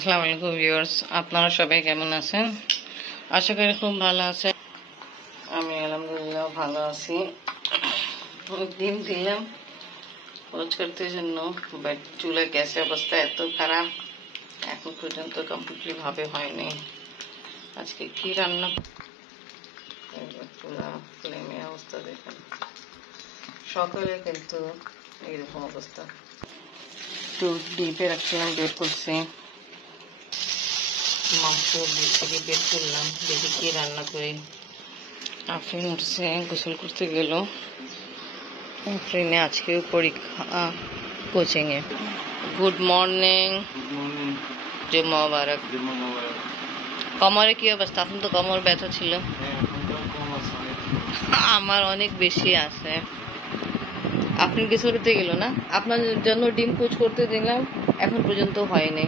আসসালামু আলাইকুম ভিউয়ার্স, আপনারা সবাই কেমন আছেন? আশা করি খুব ভালো আছেন। আমি আলহামদুলিল্লাহ ভালো আছি। ডিম দিলাম রোজ করতে জন্য, বাট চুলার গ্যাসের অবস্থা এত খারাপ, এখন পর্যন্ত কমপ্লিটলি ভাবে হয়নি আজকে কি রান্না। চুলা ফ্লেমে অবস্থা দেখেন, সকালে কিন্তু এইরকম অবস্থা। তো ডিপে রাখছিলাম, বের করছি, মাংস ডিপ থেকে বের করলাম, দেখি কি রান্না করি। আফরিন উঠছে, গোসল করতে গেল। আফরিনে আজকেও পরীক্ষা কোচিংয়ে। গুড মর্নিং, জুম্মা মুবারক। কমরে কি অবস্থা? এখন তো কমর ব্যথা ছিল, আমার অনেক বেশি আছে। আপনি গোসল করতে গেল না? আপনার জন্য ডিম কুচ করতে দিলাম, এখন পর্যন্ত হয়নি,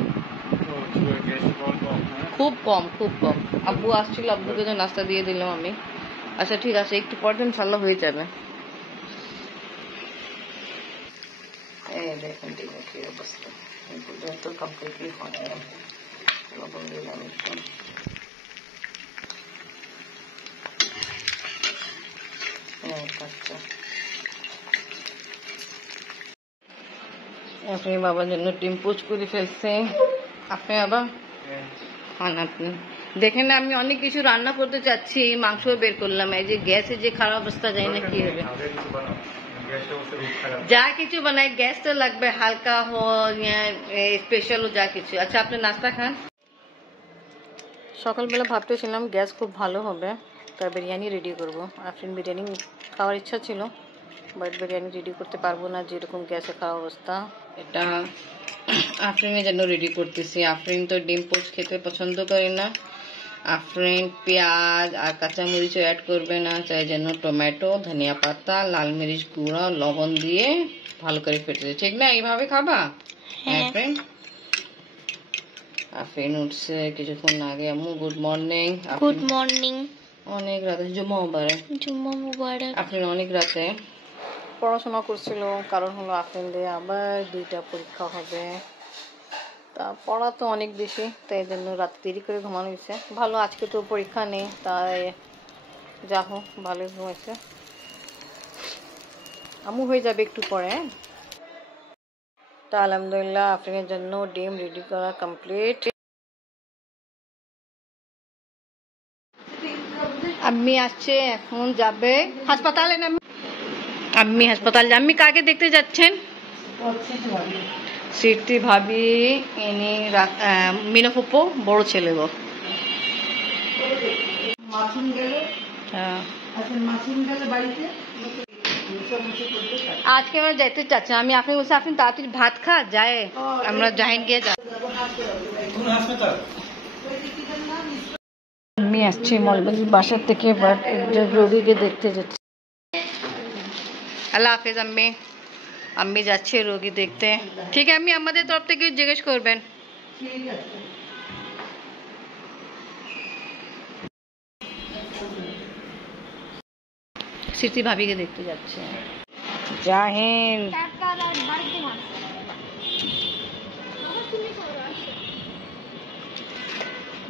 খুব কম খুব কম। আব্বু আসছিল, আব্বুকে তো নাস্তা দিয়ে দিলাম আমি। আচ্ছা ঠিক আছে, একটু পর দিন ইনশাল্লাহ হয়ে যাবে। এই দেখেন ডিমের কি অবস্থা, এই পর্যন্ত কমপ্লিটলি হয়নি। লবণ দিলাম একটু। আপনি বাবার জন্য ডিম পোচ করে ফেলছে। আপনি আবার খান। আপনি দেখেন না, আমি অনেক কিছু রান্না করতে চাচ্ছি, মাংস বের করলাম। এই যে গ্যাসের যে খারাপ অবস্থা, জানি না কি হবে। যা কিছু বানাই গ্যাস তো লাগবে, হালকা হোক স্পেশাল ও যা কিছু। আচ্ছা আপনি নাস্তা খান। সকালবেলা ভাবতেছিলাম গ্যাস খুব ভালো হবে, তাই বিরিয়ানি রেডি করব। আফরিন বিরিয়ানি খাওয়ার ইচ্ছা ছিল, বাট বিরিয়ানি রেডি করতে পারবো না, যেরকম গ্যাসে খাওয়া অবস্থা। এটা আফরিনের জন্য রেডি করতেছি। আফরিন তো ডিম পোচ খেতে পছন্দ করে না। আফরিন পেঁয়াজ আর কাঁচামরিচও অ্যাড করবে না, তাই জন্য টমেটো, ধনিয়া পাতা, লাল মরিচ গুঁড়া, লবণ দিয়ে ভালো করে ফেটে দিই। ঠিক না? এইভাবে খাবা আফরিন? আফরিন উঠছে কিছুক্ষণ আগে। আম্মু গুড মর্নিং। Good morning. অনেক রাতে, জুম্মা মুবারক। জুম্মা মুবারক। আফরিন অনেক রাতে পড়াশোনা করছিল, কারণ হলো আফরিন দিয়ে আবার 2টা পরীক্ষা হবে। তা পড়া তো অনেক বেশি, তাই জন্য রাতে দেরি করে ঘুমানো হয়েছে। ভালো, আজকে তো পরীক্ষা নেই, তাই যা হোক ভালোই ঘুমাইছে। আম্মু হয়ে যাবে একটু পরে। তা আলহামদুলিল্লাহ আফরিনের জন্য ডিম রেডি করা কমপ্লিট। আম্মি আসছে, এখন যাবে হাসপাতালে। না আম্মি হাসপাতাল, আম্মি কাকে দেখতে যাচ্ছেন? স্মৃতি ভাবি, ইনি মিনা ফুপু বড় ছেলে গো। আজকে আমরা যেতে চাচ্ছি। আমি আপনি বলছি আপনি তাড়াতাড়ি ভাত খা যায়, আমরা জাহিন গিয়ে যা। আমি আসছি মলবাজির বাসার থেকে, বাট রোগীকে দেখতে যাচ্ছি। আল্লাহ হাফেজ আম্মি। আম্মি যাচ্ছে রোগী দেখতে। ঠিক আছে, আমি আমাদের তরফ থেকে জিজ্ঞেস করবেন। স্মৃতি ভাবিকে দেখতে যাচ্ছে। জাহিন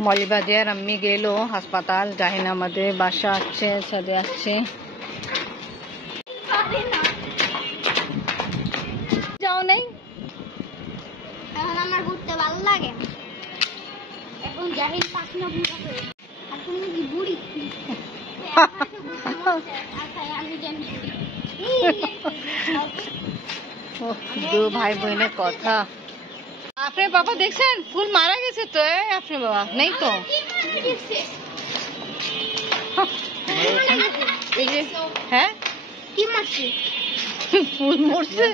মলিবাজার আম্মি গেল হাসপাতাল, জাহিন আমাদের বাসা আসছে, ছাদে আসছে। যাও নাই? এখন আমার ঘুরতে ভালো লাগে। এখন জাহিন পাখনা বুড়া হয়ে, আর তুমি কি বুড়ি? আমি জানি দু ভাই বোনের কথা। আপনার বাবা দেখছেন ফুল মারা গেছে তো? আপনার বাবা নেই তো? হ্যাঁ কি মারছি? ফুল মরছে,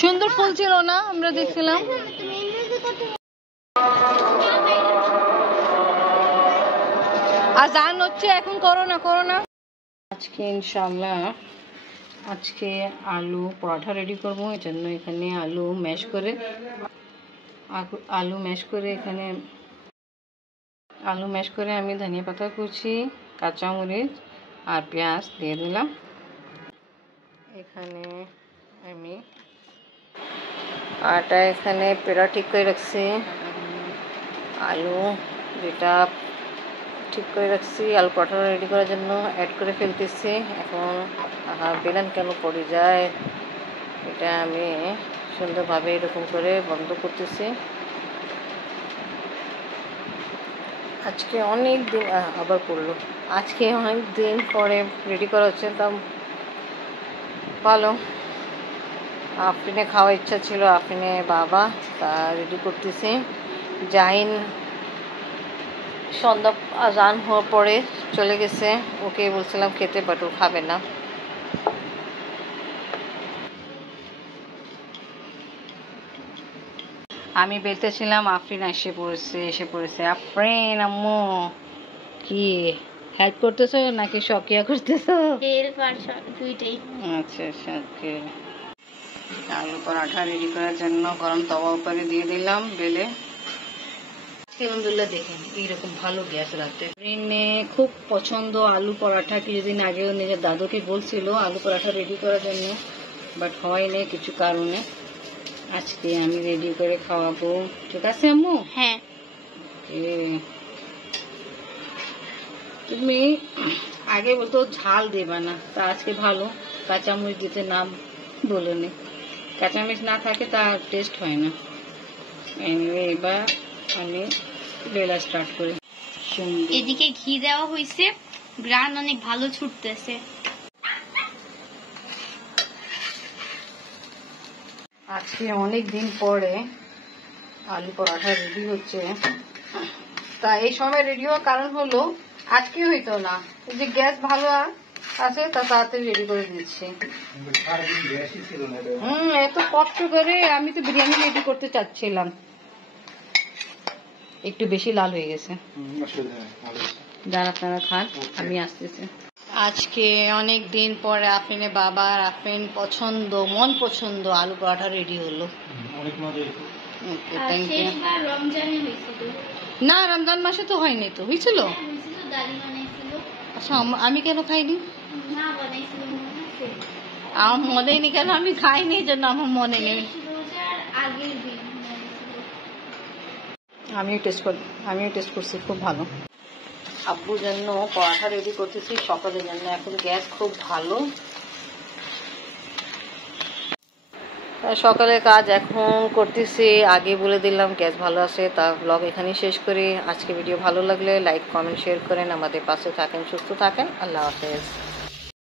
সুন্দর ফুল ছিল না, আমরা দেখছিলাম। আজান হচ্ছে, এখন করো না করো না। আজকে ইনশাআল্লাহ আজকে আলু পরোটা রেডি করবো, এই জন্য এখানে আলু ম্যাশ করে আমি ধনিয়া পাতা কুচি, কাঁচামরিচ আর পেঁয়াজ দিয়ে দিলাম। এখানে আমি আটা এখানে পেড়া ঠিক করে রাখছি, আলু যেটা ঠিক করে রাখছি আলু পরোটা রেডি করার জন্য অ্যাড করে ফেলতেছি। এখন বেলান কেন পড়ে যায়, এটা আমি সুন্দরভাবে এরকম করে বন্ধ করতেছি। আজকে অনেক দিন আবার পড়লো, আজকে অনেক দিন পরে রেডি করা হচ্ছে, তা ভালো। আফরিনে খাওয়ার ইচ্ছা ছিল, আফরিনে বাবা তা রেডি করতেছি। জাহিন সন্ধ্যা আজান হওয়ার পরে চলে গেছে, ওকে বলছিলাম খেতে, বাট ও খাবে না। আমি বেলতেছিলাম, আফরিন এসে পড়েছে। আফরিন আম্মু কি হেল্প করতেছো নাকি শকিয়া করতেছো? দুইটাই। আচ্ছা আচ্ছা, ওকে। আলু পরাঠা রেডি করার জন্য গরম তাওয়া উপরে দিয়ে দিলাম বেলে। আলহামদুলিল্লাহ, দেখেন এইরকম ভালো গ্যাস রাখতে। আফরিনে খুব পছন্দ আলু পরাঠা, কিছুদিন আগেও নিজের দাদুকে বলছিল আলু পরাঠা রেডি করার জন্য, বাট হয়নি কিছু কারণে। আজকে আমি রেডি করে খাওয়াবো, ঠিক আছে আম্মু? হ্যাঁ। তুমি আগে বলতো ঝাল দেবা না, তা আজকে ভালো কাঁচামরিচ দিতে নাম বলো নি, কাঁচামরিচ না থাকে তার টেস্ট হয় না। এবার আমি বেলা স্টার্ট করি। এদিকে ঘি দেওয়া হয়েছে, গ্রান অনেক ভালো ছুটতেছে। আজকে অনেক দিন পরে আলু পরাঠা রেডি হচ্ছে, তা এই সময় রেডি হওয়ার কারণ হলো আজকে হইতো না, যে গ্যাস ভালো আছে তা তাড়াতাড়ি রেডি করে দিচ্ছি। এত কষ্ট করে আমি তো বিরিয়ানি রেডি করতে চাচ্ছিলাম, একটু বেশি লাল হয়ে গেছে। যারা আপনারা খান, আমি আসতেছি। আজকে অনেক দিন পরে আফরিনের বাবা আফরিন পছন্দ মন পছন্দ আলু পরাঠা রেডি হলো। না, রমজান মাসে তো হয়নি, তো হয়েছিল। আচ্ছা, আমি কেন খাইনি? আমার মনে নেই কেন, আমি খাইনি এই জন্য আমার মনে নেই। আমিও টেস্ট করছি, খুব ভালো। আব্বুর জন্য পরাঠা রেডি করতেছি সকালের জন্য। এখন গ্যাস খুব ভালো, সকালের কাজ এখন করতেছি। আগে বলে দিলাম গ্যাস ভালো আছে। তা ব্লগ এখানেই শেষ করি। আজকে ভিডিও ভালো লাগলে লাইক কমেন্ট শেয়ার করেন, আমাদের পাশে থাকেন, সুস্থ থাকেন। আল্লাহ হাফেজ।